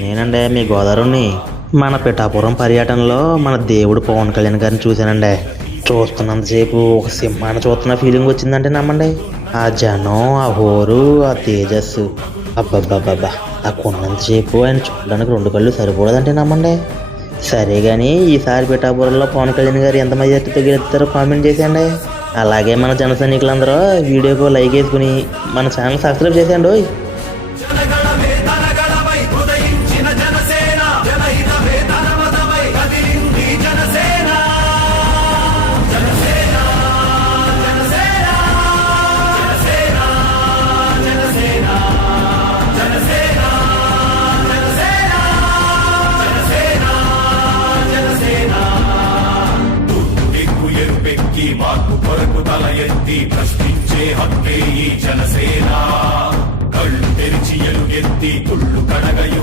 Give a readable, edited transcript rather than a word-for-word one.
నేనండి మీ గోదావరిని మన పిఠాపురం పర్యటనలో మన దేవుడు పవన్ కళ్యాణ్ గారిని చూశానండి. చూస్తున్నంతసేపు ఒక సింహాన్ని చూస్తున్న ఫీలింగ్ వచ్చిందంటే నమ్మండి. ఆ జనం, ఆ హోరు, ఆ తేజస్సు, అబ్బబ్బబ్బబ్బా ఆ కొన్నంతసేపు ఆయన చూడడానికి 2 కళ్ళు సరిపోలేదంటే నమ్మండి. సరే కానీ ఈసారి పిఠాపురంలో పవన్ కళ్యాణ్ గారు ఎంత మెజార్టీతో గెలుస్తారో కామెంట్ చేసేయండి. అలాగే మన జన సైనికులందరూ వీడియోకు లైక్ వేసుకుని మన ఛానల్ సబ్స్క్రైబ్ చేసేయండి.